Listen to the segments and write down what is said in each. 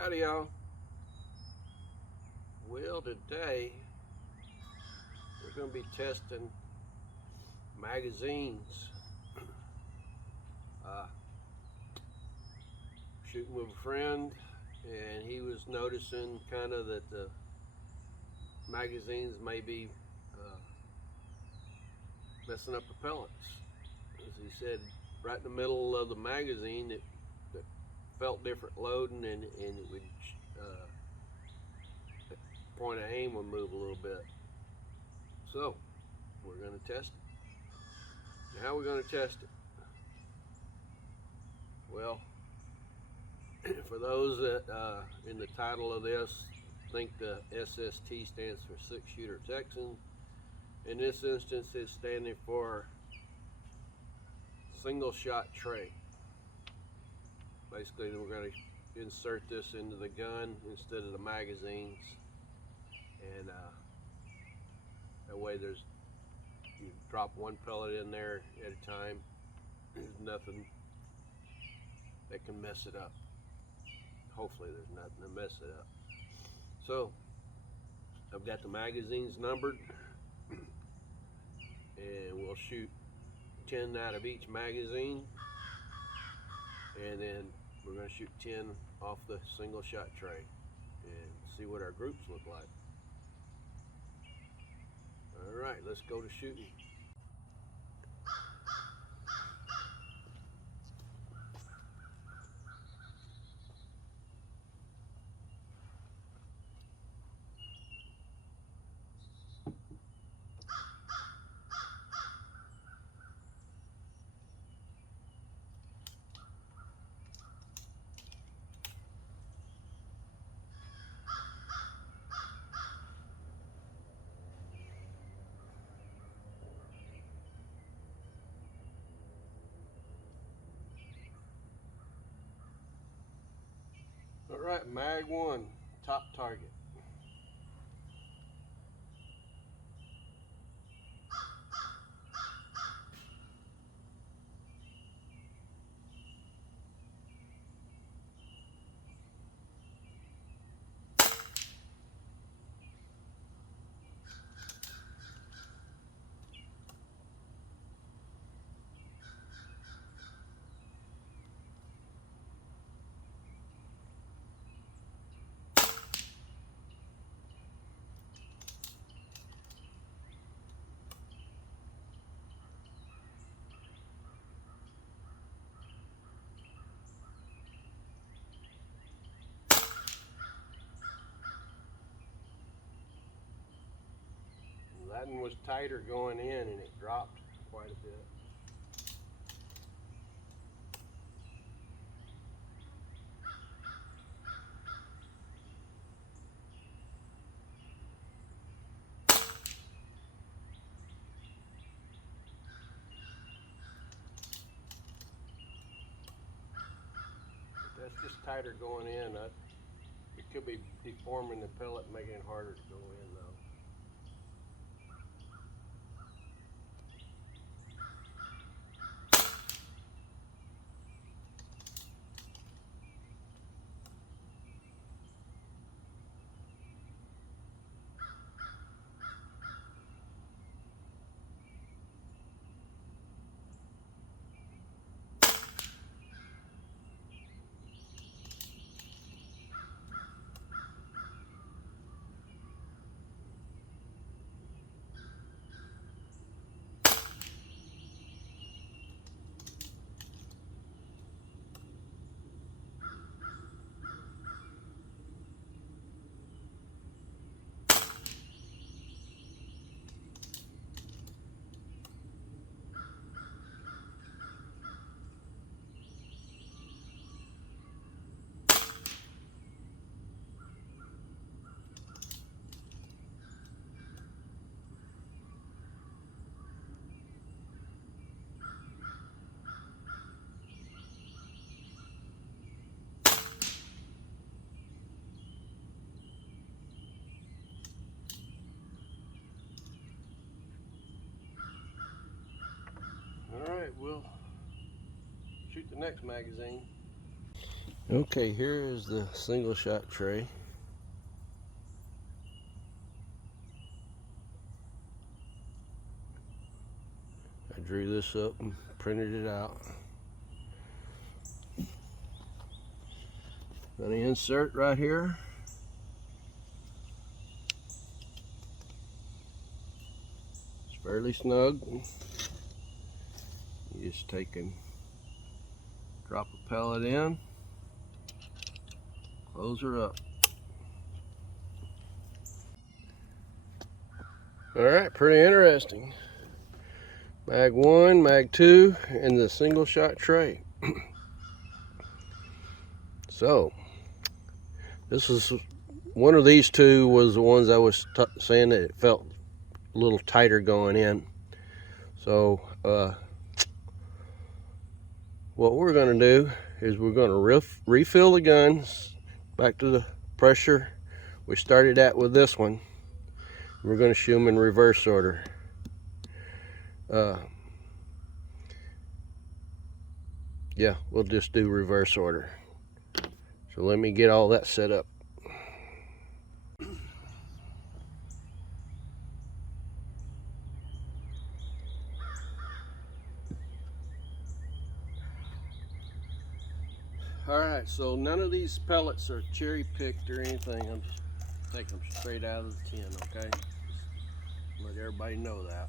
Howdy y'all. Well, today we're going to be testing magazines. Shooting with a friend, and he was noticing kind of that the magazines may be messing up the pellets. As he said, right in the middle of the magazine it felt different loading, and it would point of aim would move a little bit. So we're going to test it. Now, how are we going to test it? Well, for those that in the title of this think the SST stands for 6-shooter Texan, in this instance it's standing for single shot tray. Basically, we're going to insert this into the gun instead of the magazines, and that way you drop one pellet in there at a time. There's nothing that can mess it up. Hopefully there's nothing to mess it up. So I've got the magazines numbered, and we'll shoot 10 out of each magazine, and then we're going to shoot 10 off the single shot tray and see what our groups look like. All right, let's go to shooting. All right, mag 1, top target. That one was tighter going in, and it dropped quite a bit. That's just tighter going in. It could be deforming the pellet, making it harder to go in though. All right, we'll shoot the next magazine. Okay, here is the single shot tray. I drew this up and printed it out. Gonna insert right here. It's fairly snug. You just take and drop a pellet in, close her up. Alright, pretty interesting. Mag 1, Mag 2, and the single shot tray. So, this is one of these two was the ones I was saying that it felt a little tighter going in. So, what we're going to do is we're going to refill the guns back to the pressure we started at with this one. We're going to shoot them in reverse order. Yeah, we'll just do reverse order. So let me get all that set up. Alright, so none of these pellets are cherry picked or anything. I'm just taking them straight out of the tin, okay? Just let everybody know that.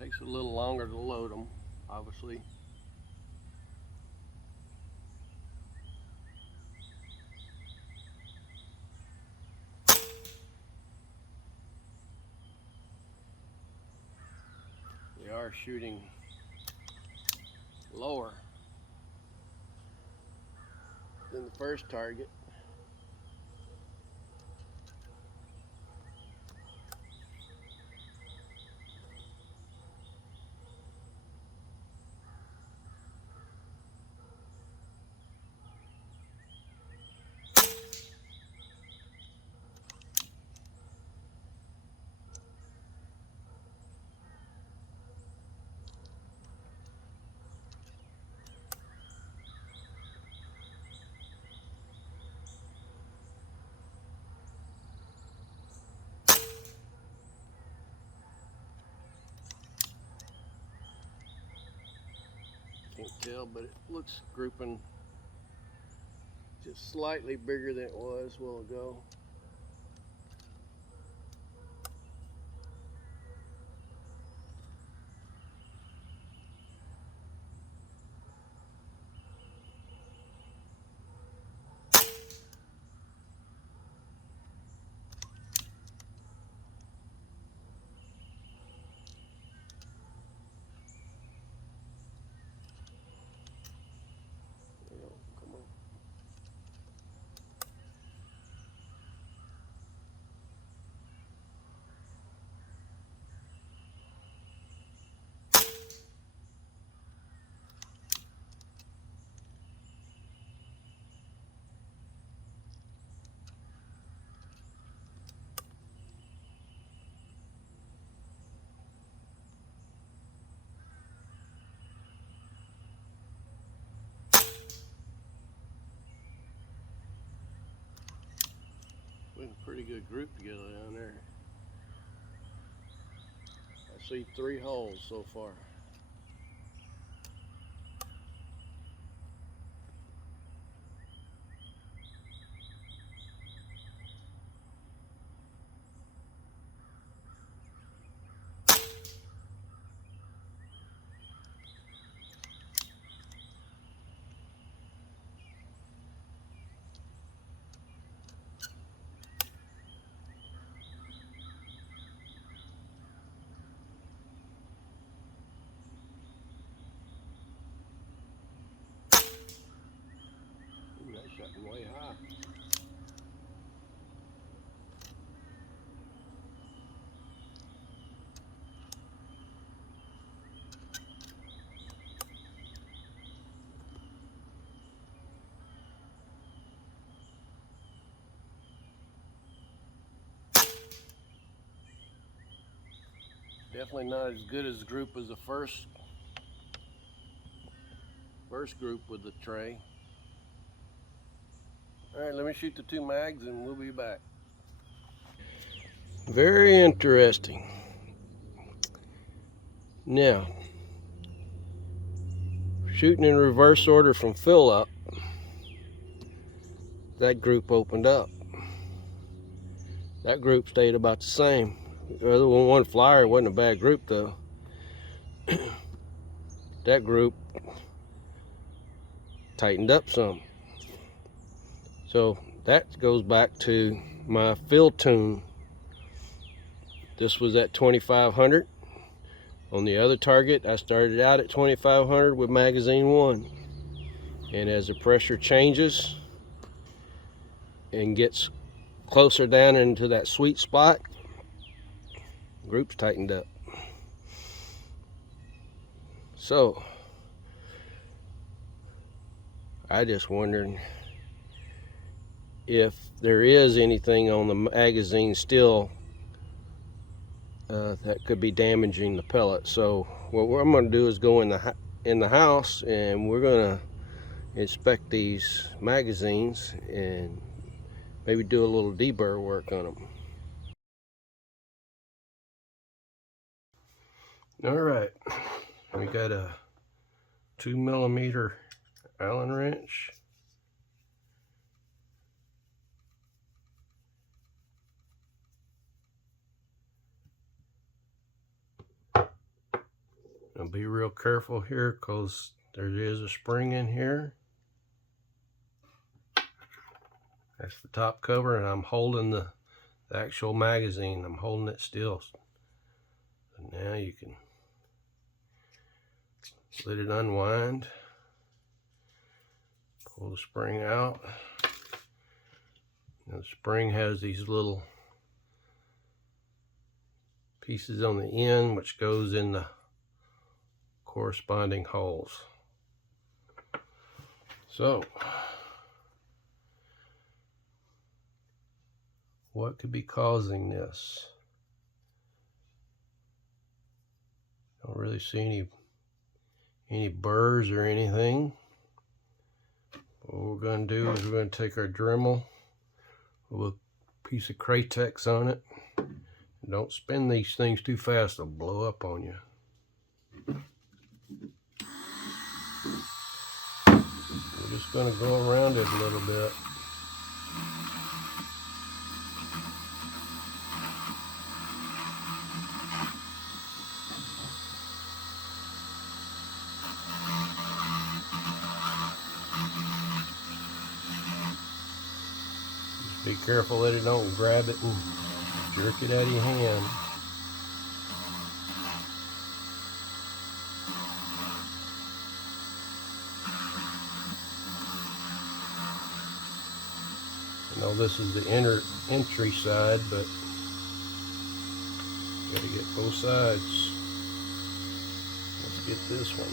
Takes a little longer to load them, obviously. We are shooting lower than the first target. Can't tell, but it looks grouping just slightly bigger than it was a while ago. Come on. Putting a pretty good group together down there. I see 3 holes so far. Way high. Definitely not as good as the group as the first group with the tray. All right, let me shoot the 2 mags and we'll be back. Very interesting. Now, shooting in reverse order from fill up, that group opened up. That group stayed about the same. The other one flyer wasn't a bad group though. That group tightened up some. So that goes back to my fill tune. This was at 2500. On the other target, I started out at 2500 with magazine 1. And as the pressure changes and gets closer down into that sweet spot, group's tightened up. So I just wondering if there is anything on the magazine still that could be damaging the pellet. So what I'm going to do is go in the house and we're going to inspect these magazines and maybe do a little deburr work on them. All right, we got a 2mm Allen wrench. Now be real careful here because there is a spring in here. That's the top cover, and I'm holding the actual magazine. I'm holding it still. So now you can let it unwind. Pull the spring out. Now the spring has these little pieces on the end which goes in the corresponding holes. So what could be causing this? Don't really see any burrs or anything. What we're going to do is we're going to take our Dremel with a piece of Kratex on it. Don't spin these things too fast, they'll blow up on you. We're just going to go around it a little bit. Just be careful that it don't grab it and jerk it out of your hand. I know this is the entry side, but you gotta get both sides. Let's get this one.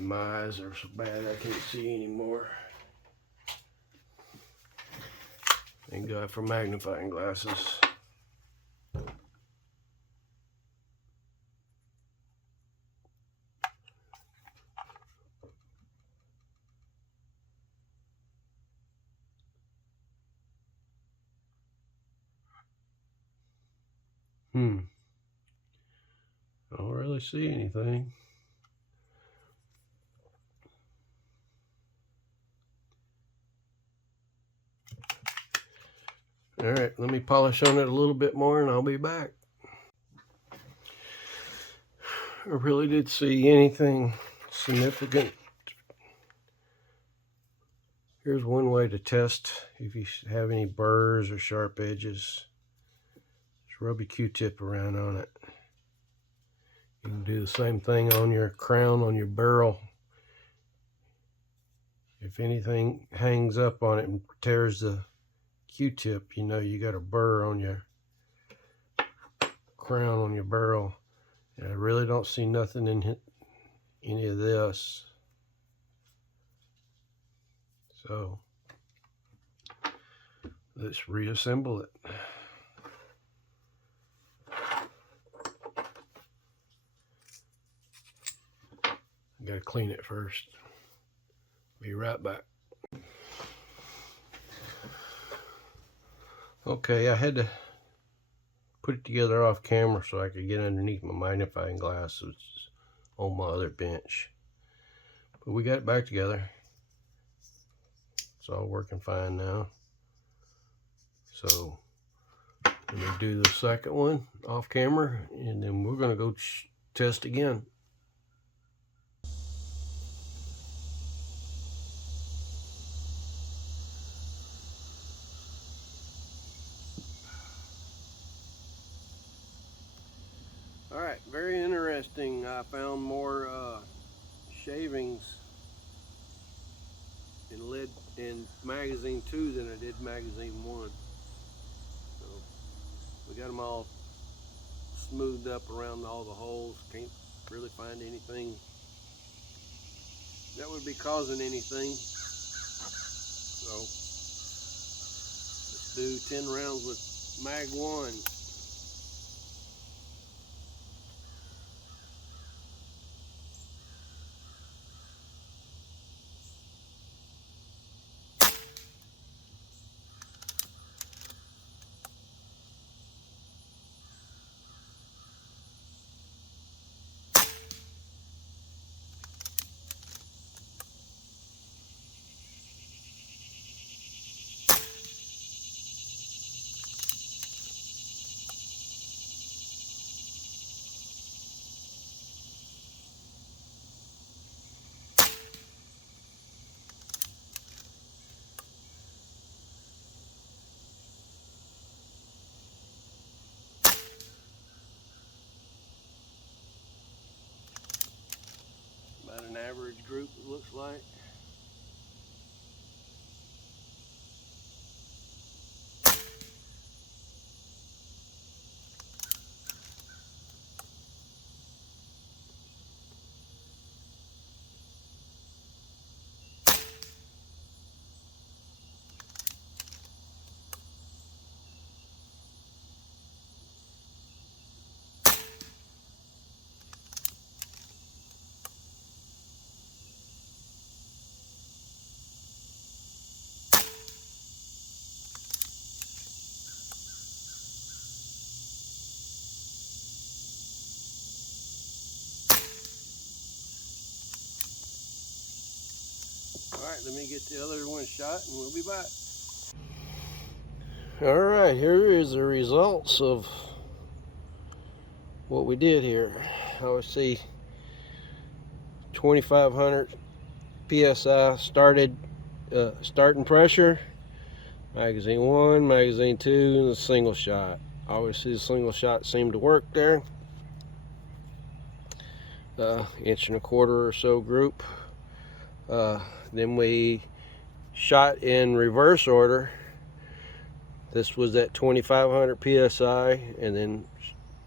My eyes are so bad I can't see anymore. Thank God for magnifying glasses. I don't really see anything. All right, let me polish on it a little bit more and I'll be back. I really did see anything significant. Here's one way to test if you have any burrs or sharp edges. Just rub a Q-tip around on it. You can do the same thing on your crown, on your barrel. If anything hangs up on it and tears the Q-tip, you know you got a burr on your crown on your barrel. And I really don't see nothing in any of this. So let's reassemble it. I gotta clean it first. Be right back. Okay, I had to put it together off camera so I could get underneath my magnifying glass, which is on my other bench. But we got it back together. It's all working fine now. So let me do the second one off camera, and then we're gonna go test again. All right, very interesting. I found more shavings in lead in magazine 2 than I did magazine 1. So we got them all smoothed up around all the holes. Can't really find anything that would be causing anything. So let's do 10 rounds with mag 1. About an average group, it looks like. Alright, let me get the other one shot and we'll be back. Alright, here is the results of what we did here. I would see 2,500 PSI starting pressure, magazine 1, magazine 2, and a single shot. Obviously the single shot seemed to work there. 1.25 inch or so group. Then we shot in reverse order. This was at 2,500 PSI, and then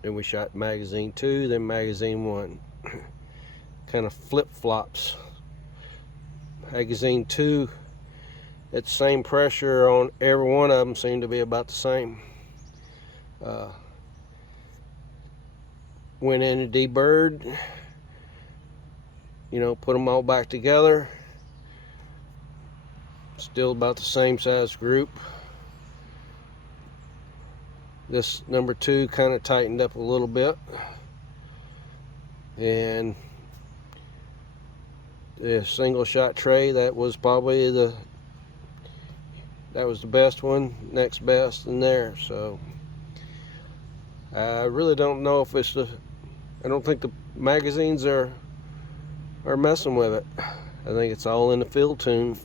we shot magazine 2, then magazine 1. Kind of flip-flops. Magazine 2, at the same pressure on every one of them, seemed to be about the same. Went in and deburred, you know, put them all back together. Still about the same size group. This number 2 kind of tightened up a little bit, and the single shot tray, that was probably the best one, next best in there. So I really don't know if it's I don't think the magazines are messing with it. I think it's all in the fill tune.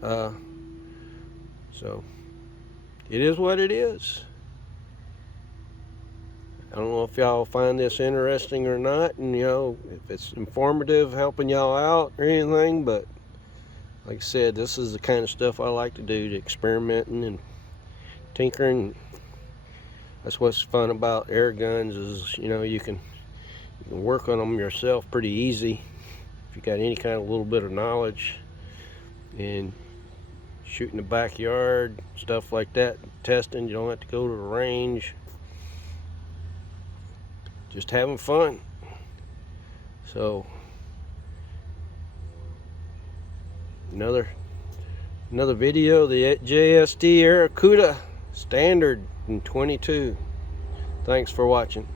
So it is what it is. I don't know if y'all find this interesting or not, and if it's informative, helping y'all out or anything, but like I said, this is the kind of stuff I like to do, the experimenting and tinkering. That's what's fun about air guns, is you can work on them yourself pretty easy if you got any kind of little bit of knowledge, and shoot in the backyard, stuff like that, testing. You don't have to go to the range, just having fun. So another video, the JTS Airacuda Standard in 22. Thanks for watching.